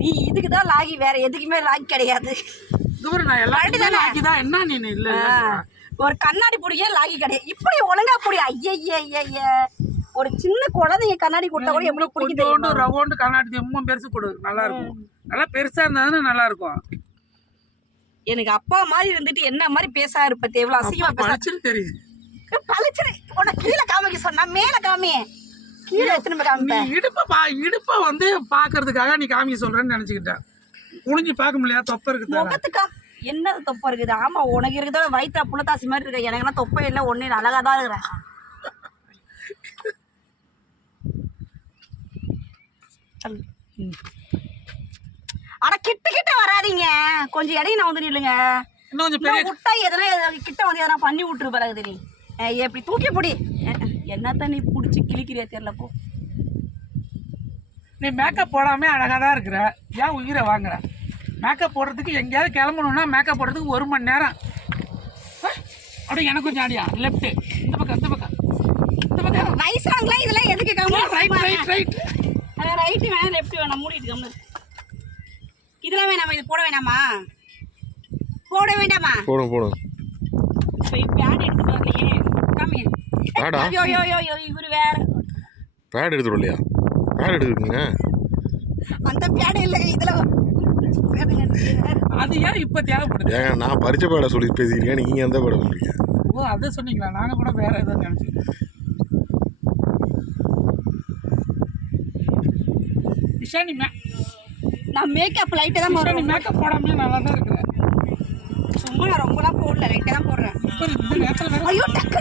நீ இதுக்கு தான் லாகி வேற எதுக்குமே லாகி கிடையாது. என்ன நீ இல்ல ஒரு கண்ணாடி பிடிக்க லாகி கிடையாது. இப்படி ஒழுங்கா பிடி. ஐய ஒரு சின்ன குழந்தைங்க கண்ணாடி கொடுத்தா கூட எப்படி பிடிக்க கொஞ்சோண்டு தெரியுமா? ரவுண்டு கண்ணாடி ரொம்ப பெருசு கொடு. நல்லா இருக்கும். நல்லா பெருசா இருந்தா நல்லா இருக்கும். எனக்கு அப்பா மாதிரி இருந்துட்டு என்ன மாதிரி பேசா இருப்ப எவ்வளவு அசிங்கமா பேச பளிச்சுன்னு தெரியுது. பழிச்சிரு உன்னை கீழே காமிக்க சொன்னா மேல காமி. கீழே எத்தனை நீ காமிப்பேன் இடுப்ப பா இடுப்ப வந்து பாக்குறதுக்காக நீ காமிக்க சொல்றேன்னு நினைச்சுக்கிட்டேன் குனிஞ்சு பார்க்க முடியல தொப்ப இருக்கு தானே. முகத்துக்கா? என்னது தொப்பை இருக்குது? ஆமா உனக்கு இருக்குதோ வயிற்றா புள்ளத்தாசி மாதிரி இருக்க. எனக்குலாம் தொப்பை இல்லை ஒண்ணு இல்லை அழகா தான் இருக்கிறேன். அட கிட்ட கிட்ட வராதீங்க. கொஞ்சம் இடையே நான் வந்து நில்லுங்க. கொஞ்சம் பெரிய விட்டா எதனா கிட்ட வந்து எதனா பண்ணி விட்டுரு பிறகு நீ எப்படி தூக்கி பிடி. என்னத்த நீ பிடிச்சி கிழிக்கிறியா தெரியல போ. நீ மேக்கப் போடாம அழகா தான் இருக்கிற. ஏன் உயிரை வாங்குற? மேக்கப் போடுறதுக்கு எங்கேயாவது கிளம்பணும்னா மேக்கப் போடுறதுக்கு ஒரு மணி நேரம். அப்படியே எனக்கு கொஞ்சம் ஆடியா லெஃப்ட் இந்த பக்கம் இந்த பக்கம். இந்த பக்கம். வயசாங்களா இதெல்லாம் எதுக்கு ரைட் ரைட் ரைட் ரைட்டு வேணாம் லெஃப்ட் வேணாம். மூடிட்டு கம்மு இதெல்லாம் வேணாமா? இது போட வேணாமா? போட வேண்டாமா? போடும் போடும் இப்போ பேட் எடுத்து வரலையே. காமி பேடா? ஐயோ ஐயோ ஐயோ ஐயோ இவர் வேற. பேட் எடுத்துடும் இல்லையா பேட் எடுத்துருக்குங்க. அந்த பேடு இல்லை இதுல. அது ஏன் இப்போ தேவைப்படுது? ஏங்க நான் பரிச்சை பேடை சொல்லி பேசிக்கிறேன் நீங்கள் எந்த பேடை சொல்றீங்க. ஓ அதை சொன்னீங்களா? நாங்கள் கூட வேற ஏதோ நினச்சிக்கிட்டோம் நிஷா நீ மே நான் மேக்கப் லைட்டை தான் நீ போடுறேன் மேக்கப் போடாமே நல்லா தான் இருக்கிற. சும்மா நான் ரொம்பலாம் போடல லைட்டை தான் போடுறேன். இப்போ இந்த நேரத்தில் வேற ஐயோ டக்கு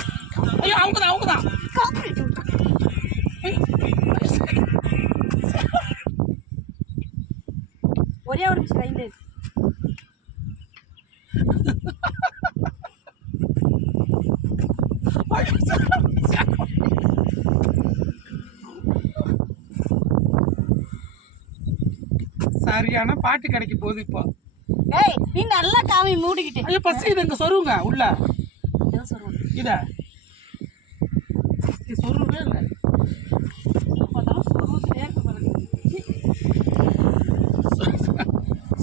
ஐயோ அவங்க தான் அவங்க தான் காப்பி ஒரே ஒரு நிமிஷம் லைன் சரியான பாட்டு கிடைக்க போகுது இப்போ. ஏய் நீ நல்லா காமி மூடிக்கிட்டு. ஐயோ பஸ் இது இங்கே சொருவுங்க உள்ள. இத. சொருவே இல்லை.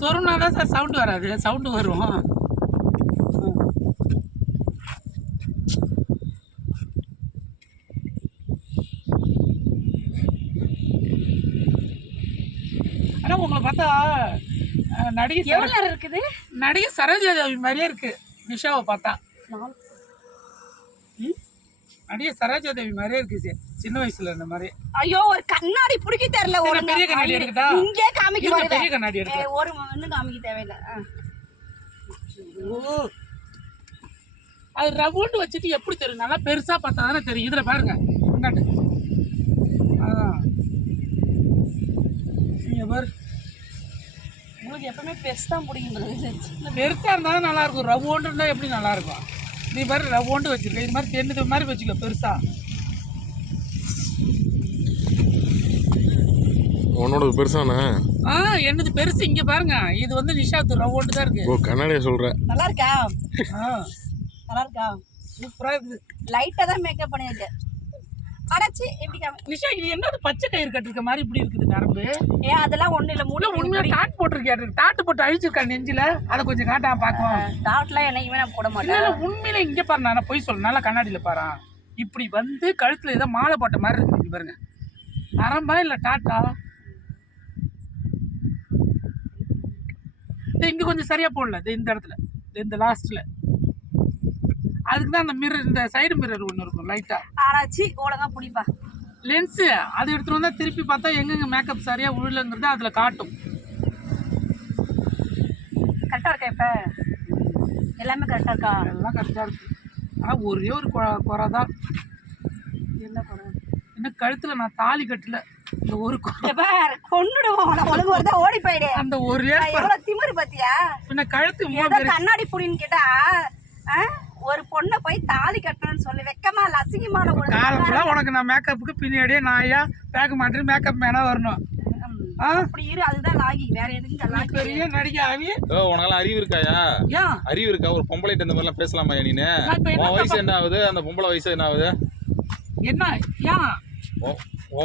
சொருனா தான் சார் சவுண்டு வராது. சவுண்டு வரும். ஆனால் உங்களை பார்த்தா நடிகை சர- எவ்வளோ இருக்குது? நடிகை சரோஜாதேவி மாதிரியே இருக்கு நிஷாவை பார்த்தா? நடிகை சரோஜாதேவி மாதிரியே இருக்கு சி- சின்ன வயசுல இந்த மாதிரி. ஐயோ ஒரு கண்ணாடி பிடிக்க தெரியல சரி, ஒரு பெரிய கண்ணாடி எடுக்கட்டா? இங்கே காமிக்க. பெரிய கண்ணாடி எடுக்கிறேன். ஏய், ஒரு இன்னும் காமிக்க தேவையில்லை. அது ரவுண்டு வச்சுட்டு எப்படி தெரியும்? நல்லா பெருசா பார்த்தா தானே தெரியும். இதுல பாருங்க இந்தாண்டு. அதான். நீங்க பாரு. உங்களுக்கு எப்பவுமே பெருசு தான் பிடிக்கும் பெருசா இருந்தாலும் நல்லா இருக்கும். ரவுண்டு இருந்தா எப்படி நல்லா இருக்கும்? நீ பாரு ரவுண்டு வச்சிருக்க. இது மாதிரி தென்னது மாதிரி வச்சுக்க பெருசா. உன்னோட பெருசானே ஆ என்னது பெருசு? இங்க பாருங்க. இது வந்து நிஷாத்து. ரவுண்டு தான் இருக்கு. ஓ கண்ணாடியை சொல்கிறேன் நல்லா இருக்கா ஆ. நல்லா இருக்கா சூப்பரா இருக்குது. லைட்டாக தான் மேக்கப் பண்ணியிருக்கேன். அடைச்சி எப்படி நிஷா இது என்னது பச்சை கயிறு கட்டிருக்க மாதிரி இப்படி இருக்குது நரம்பு? ஏன் அதெல்லாம் ஒன்றும் இல்லை மூணு உண்மையா டாட் போட்டிருக்கியா டாட்டு போட்டு அழிச்சிருக்கா நெஞ்சில? அதை கொஞ்சம் காட்டா பார்க்கும் டாட்லாம் என்னைக்குமே நான் போட மாட்டேன். உண்மையில இங்க பாரு நான் போய் சொல்ல நல்லா கண்ணாடியில பாரு. இப்படி வந்து கழுத்துல ஏதோ மாலை போட்ட மாதிரி இருக்கு பாருங்க. நரம்பா இல்ல டாட்டா இங்க கொஞ்சம் சரியா போடல இந்த இடத்துல இந்த லாஸ்ட்ல அதுக்கு தான் அந்த மிரர் இந்த சைடு மிரர் ஒன்று இருக்கும் லைட்டா அடைச்சி ஒழுங்கா பிடிப்பா. லென்ஸு அது எடுத்துட்டு வந்தா திருப்பி பார்த்தா எங்கெங்க மேக்கப் சரியா உருளைங்கிறது அதுல காட்டும். கரெக்டாக இருக்கா இப்போ? எல்லாமே கரெக்டாக இருக்கா? எல்லாம் கரெக்டாக இருக்கு. ஆனால் ஒரே ஒரு குறை தான். என்ன குறை? இன்னும் கழுத்தில் நான் தாலி கட்டல. இந்த ஒரு உனக்கு ஒழுங்கு வருதா ஓடி போயிடு. அந்த ஒரே. எவ்வளோ திமிரு பாத்தியா? பின்ன கழுத்து கண்ணாடி புடின்னு கேட்டா ஒரு பொண்ணை போய் தாலி கட்டணும்னு சொல்லி வெக்கமா இல்ல அசிங்கமான ஒரு காலம்புல உனக்கு நான் மேக்கப்புக்கு பின்னாடியே நாயா பேக்க மாட்டேன் மேக்கப் மேனா வரணும். அப்படி இரு அதுதான் லாகி. வேற எதுக்கும் பெரிய நடிகை ஆவி. ஓ உனக்கெல்லாம் அறிவு இருக்காயா? ஏன்? அறிவு இருக்கா? ஒரு பொம்பளைட்ட இந்த மாதிரிலாம் பேசலாமா நீனு? நான் இப்ப என்ன உன் வயசு என்ன ஆகுது? அந்த பொம்பளை வயசு என்ன ஆகுது? என்ன? ஏன்? உன்-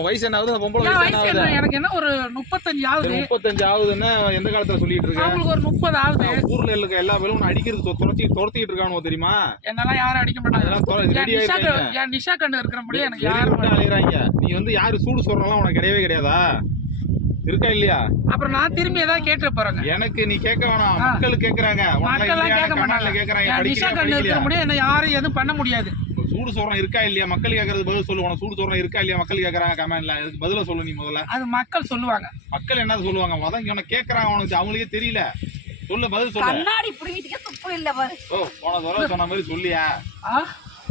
வயசு என்ன ஆகுது அந்த பொம்பளை வயசு என்ன? ஆகுது எனக்கு என்ன ஒரு முப்பத்தஞ்சு ஆகுது முப்பத்தஞ்சு ஆகுதுன்னு எந்த காலத்துல சொல்லிட்டு இருக்க அவங்களுக்கு ஒரு முப்பது ஆகுது ஊர்ல இருக்க எல்லா பேரும் அடிக்கிறது துரத்தி துரத்திட்டு இருக்கானு தெரியுமா? என்னெல்லாம் யாரும் அடிக்க மாட்டாங்க. நிஷா. கண்ணு- கண்ணு இருக்கிறபடி எனக்கு யாரும் அலையறாங்க. நீ வந்து யாரு சூடு சொல்றலாம் உனக்கு கிடையவே கிடையாதா? இருக்கா இல்லையா? அப்புறம் நான் திரும்பி ஏதாவது கேட்டு போறேங்க. எனக்கு நீ கேட்க வேணாம். மக்கள் கேக்குறாங்க மக்கள்லாம் கேட்க மாட்டாங்க. நிஷா கண்ணு படிக்கலையா? இருக்கிறபடி என்ன யாரும் எதுவும் பண்ண முடியாது. சூடு சொல்றோம் இருக்கா இல்லையா? மக்கள் கேக்குறது பதில் சொல்லு உனக்கு சூடு சொல்றோம் இருக்கா இல்லையா? மக்கள் கேக்குறாங்க கமெண்ட்ல இதுக்கு பதில சொல்லு நீ முதல்ல. அது மக்கள் சொல்லுவாங்க. மக்கள் என்ன சொல்லுவாங்க? முதல்ல உனக்கு கேக்குறாங்க உனக்கு அவங்களுக்கே தெரியல. சொல்லு பதில் சொல்லு. கண்ணாடி புடுங்கிட்டு துப்பு இல்ல பாரு? ஓ போன தடவை சொன்ன மாதிரி சொல்லியா?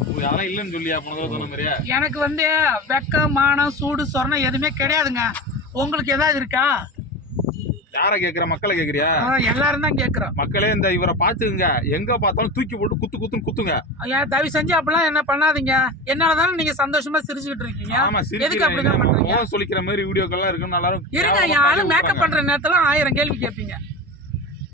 அதெல்லாம் இல்லைன்னு சொல்லியா? போன தடவை சொன்ன மாதிரியா? எனக்கு வந்து வெக்கம் மானம் சூடு சொரணம் எதுவுமே கிடையாதுங்க. உங்களுக்கு ஏதாவது இருக்கா? யார கேக்குற? மக்களை கேக்குறியா? எல்லாரும் தான் கேட்குறோம் மக்களே இந்த இவரை பாத்துக்குங்க எங்க பார்த்தாலும் தூக்கி போட்டு குத்து குத்துன்னு குத்துங்க. ஏன் தயவு செஞ்சு அப்படிலாம் என்ன பண்ணாதீங்க. என்னால தானே நீங்க சந்தோஷமா சிரிச்சுக்கிட்டு இருக்கீங்க? ஆமா எதுக்கு முகம் சொல்லிக்கிற மாதிரி வீடியோக்கெல்லாம் இருக்குன்னு இருங்க கேவலமா என் ஆளு காட்டி மேக்கப். பண்ற நேரத்துல ஆயிரம் கேள்வி கேட்பீங்க